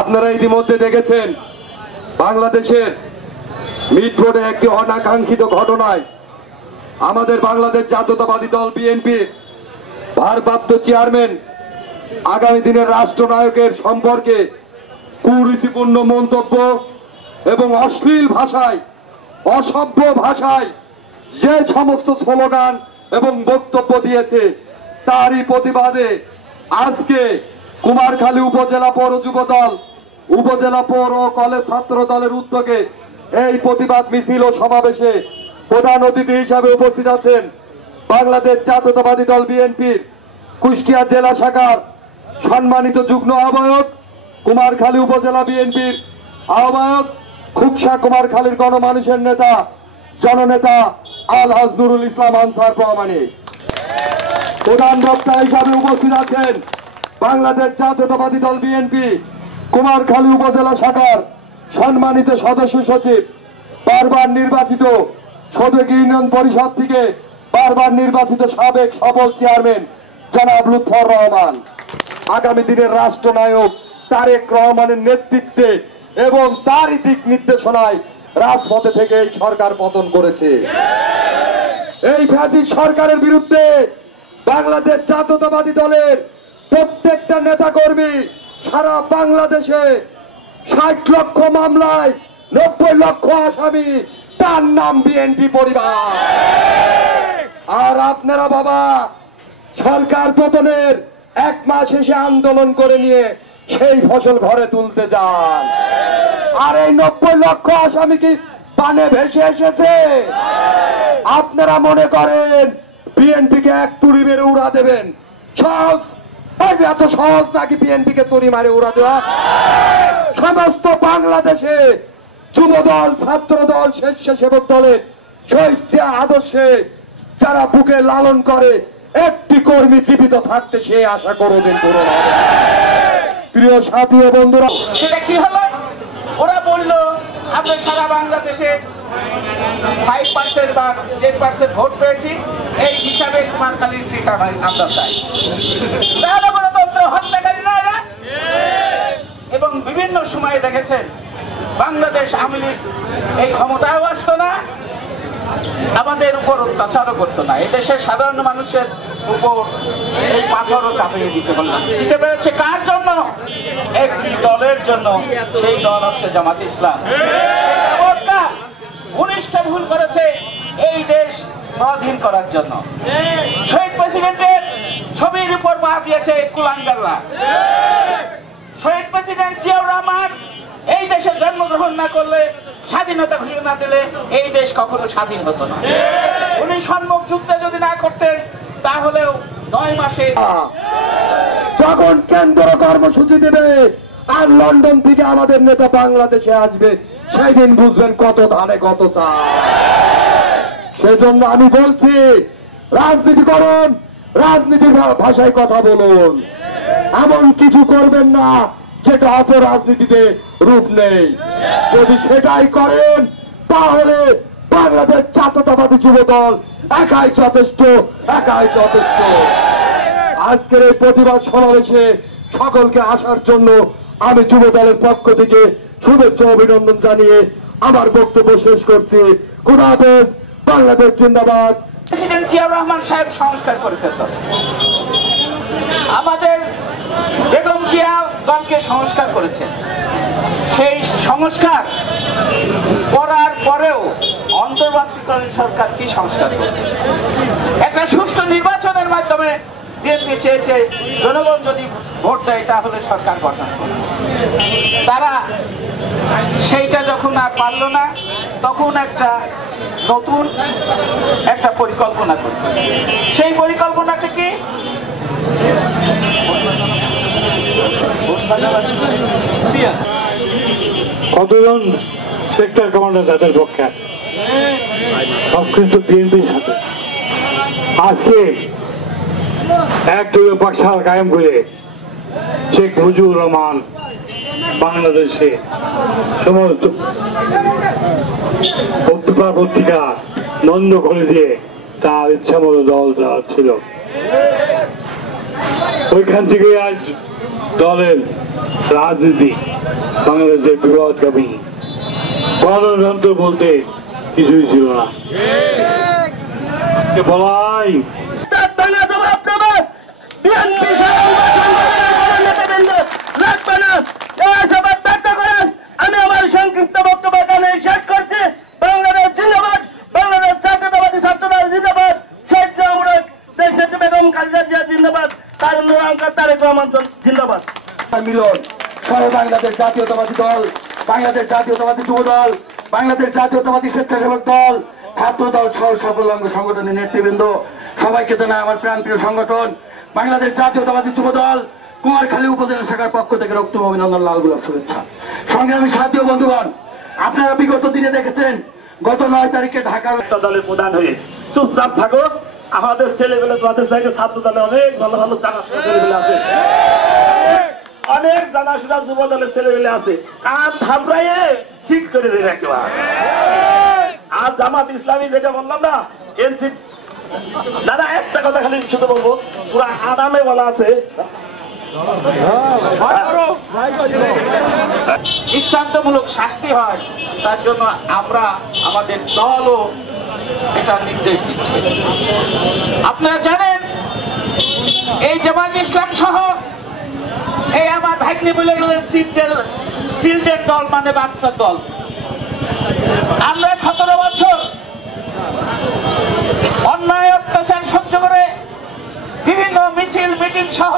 আপনারা ইতিমধ্যে দেখেছেন বাংলাদেশের মিট রোডে একটি অনাকাঙ্ক্ষিত ঘটনায় আমাদের বাংলাদেশ জাতীয়তাবাদী দল বিএনপির ভারপ্রাপ্ত চেয়ারম্যান আগামী দিনের রাষ্ট্রনায়কের সম্পর্কে কুরুচিপূর্ণ মন্তব্য এবং অশ্লীল ভাষায়, অসভ্য ভাষায় যে সমস্ত স্লোগান এবং বক্তব্য দিয়েছে, তারই প্রতিবাদে আজকে কুমারখালী উপজেলা পৌর যুব দল, উপজেলা পৌর কলেজ ছাত্র দলের উদ্যোগে এই প্রতিবাদ মিছিল ও সমাবেশে প্রধান অতিথি হিসাবে উপস্থিত আছেন বাংলাদেশ জাতীয়তাবাদী দল বিএনপির কুষ্টিয়া জেলা শাখার সম্মানিত যুগ্ম আহ্বায়ক, কুমারখালী উপজেলা বিএনপির আহ্বায়ক, খুকসা কুমারখালীর গণমানুষের নেতা, জননেতা আলহাজ নুরুল ইসলাম আনসার প্রামাণিক। প্রধান বক্তা হিসাবে উপস্থিত আছেন বাংলাদেশ জাতীয়তাবাদী দল বিএনপি কুমারখালী উপজেলা শাখার সম্মানিত সদস্য সচিব, বারবার নির্বাচিত সদর ইউনিয়ন পরিষদ থেকে বারবার নির্বাচিত সাবেক সফল চেয়ারম্যান জনাব লুৎফর রহমান। আগামী দিনের রাষ্ট্রনায়ক তারেক রহমানের নেতৃত্বে এবং তারই দিক নির্দেশনায় রাজপথে থেকে এই সরকার পতন করেছে। এই ফ্যাসিস্ট সরকারের বিরুদ্ধে বাংলাদেশ জাতীয়তাবাদী দলের প্রত্যেকটা নেতা কর্মী সারা বাংলাদেশে ৬০ লক্ষ মামলায় ৯০ লক্ষ আসামি, তার নাম বিএনপি পরিবার। আর আপনারা বাবা সরকার পতনের ১ মাস এসে আন্দোলন করে নিয়ে সেই ফসল ঘরে তুলতে যান। আর এই ৯০ লক্ষ আসামি কি পানে ভেসে এসেছে? আপনারা মনে করেন বিএনপিকে এক তুড়ি মেরে উড়া দেবেন? সহজ? এত সহজ নাকি বিএনপিকে তুড়ি মারে উড়া দেওয়া? সমস্ত বাংলাদেশে যুব দল, ছাত্র দল, স্বেচ্ছাসেবক দলের শহীদ আদর্শে যারা বুকে লালন করে, একটি কর্মী জীবিত থাকতে সে আশা কোনোদিন পূরণ হবে। প্রিয় সাথী ও বন্ধুরা, সেটা কি হলো? ওরা বললো আমরা সারা বাংলাদেশে 5% বা 10% ভোট পেয়েছি, এই হিসাবে কুমারখালীর সিট আমরা চাই। তাহলে গণতন্ত্র হত্যাকারী না এরা? এবং বিভিন্ন সময়ে দেখেছেন বাংলাদেশ আওয়ামী লীগ এই ক্ষমতায়ও আসতো না, আমাদের উপর অত্যাচারও করতো না, এই দেশের সাধারণ মানুষের উপর এই পাথরও চাপিয়ে দিতে পারলাম। দিতে পেরেছে কার জন্য? একটি দলের জন্য, সেই দল হচ্ছে জামাত ইসলাম। 19টা ভুল করেছে এই দেশ স্বাধীন করার জন্য। শহীদ প্রেসিডেন্টের ছবির উপর পা দিয়েছে কুলাঙ্গাররা। শহীদ প্রেসিডেন্ট জিয়াউর রহমান এই দেশে জন্মগ্রহণ না করলে, স্বাধীনতা ঘোষণা দিলে এই দেশ কখনো স্বাধীন হতো না। উনি সম্মুখ যুদ্ধে যদি না করতেন তাহলেও 9 মাসে যখন কেন্দ্র কর্মসূচি দেবে আর লন্ডন থেকে আমাদের নেতা বাংলাদেশে আসবে, সেই দিন বুঝবেন কত ধানে কত চাল। সেজন্য আমি বলছি, রাজনীতি করুন, রাজনীতির ভাষায় কথা বলুন, এমন কিছু করবেন না যেটা অপরাজনীতিতে রূপ নেই। যদি সেটাই করেন তাহলে বাংলাদেশ জাতীয়তাবাদী যুব দল একাই যথেষ্ট, একাই যথেষ্ট। আজকের এই প্রতিবাদ সমাবেশে সকলকে আসার জন্য আমি যুব দলের পক্ষ থেকে শুভেচ্ছা অভিনন্দন জানিয়ে আমার বক্তব্য শেষ করছি। খোদা হাফেজ। বাংলাদেশ জিন্দাবাদ। প্রেসিডেন্ট জিয়াউর রহমান সাহেব সংস্কার করেছেন তো, আমাদের বেগম জিয়া দলকে সংস্কার করেছেন। সেই সংস্কার করার পরেও অন্তর্বর্তীকালীন সরকার কি সংস্কার করবে? একটা সুষ্ঠু নির্বাচনের মাধ্যমে বিএনপি চেয়েছে জনগণ যদি ভোট দেয় তাহলে সরকার গঠন করবে। তারা সেইটা যখন আর পারল না, তখন একটা নতুন একটা পরিকল্পনা করবে। সেই পরিকল্পনাটা কি? কতজন সেক্টর কমান্ডার তাদের পক্ষে আছে, সব কিন্তু বিএনপির সাথে। আজকে একদলীয় বাকশাল কায়েম করে শেখ মুজিবুর রহমান বাংলাদেশে সমস্ত পত্রিকা বন্ধ করে দিয়ে তার ইচ্ছা মতো দল ছিল। ওইখান থেকে আজ দলের রাজনীতি বাংলাদেশের বিপদগামী, গণতন্ত্র বলতে কিছুই ছিল না। বলাই আমি আমার সংক্ষিপ্ত বক্তব্য এখানে শেষ করছি। বাংলাদেশ জিন্দাবাদ, বাংলাদেশ জাতীয়তাবাদী ছাত্রদল জিন্দাবাদ, শেখ জামুরক দেশের বেগম খালেদা জিয়া জিন্দাবাদ, তার তারেক রহমান জিন্দাবাদ। মিলন সহ বাংলাদেশ জাতীয়তাবাদী দল, বাংলাদেশ জাতীয়তাবাদী যুব দল, বাংলাদেশ জাতীয়তাবাদী স্বেচ্ছাসেবক দল, ছাত্র দল সহ সকল অঙ্গ সংগঠনের নেতৃবৃন্দ সবাইকে জানাই আমার প্রাণপ্রিয় সংগঠন বাংলাদেশ জাতীয়তাবাদী যুব দল কুমারখালী উপজেলা শাখার পক্ষ থেকে রক্তম অভিনন্দন, লাল গোলাপ শুভেচ্ছা। সংগ্রামী সাথী ও বন্ধুগণ, আপনারা বিগত দিনে দেখেছেন গত 9 তারিখে ঢাকার দলের প্রধান হয়ে চুপচাপ থাকো। আমাদের ছেলেবেলে তোমাদের সাথে ছাত্র দলে অনেক ভালো ভালো জানাশোনা ছেলেবেলে আছে, অনেক জানাশোনা যুব দলের ছেলেবেলে আছে। কান থামড়াইয়ে ঠিক করে দেবে একেবারে। আজ জামাত ইসলামী যেটা বললাম না, এনসি দাদা একটা কথা খালি শুধু বলবো, পুরো আদামে বলা আছে দৃষ্টান্তমূলক শাস্তি হয়, তার জন্য আমরা আমাদের দলও এটা নির্দেশ দিচ্ছে। আপনারা জানেন এই জামাত ইসলাম সহ এই আমার ভাগ্নে বলে গেলেন চিলড্রেন দল মানে বাচ্চার দল। আমরা 17 বছর অন্যায় অত্যাচার সহ্য করে বিভিন্ন মিছিল মিটিং সহ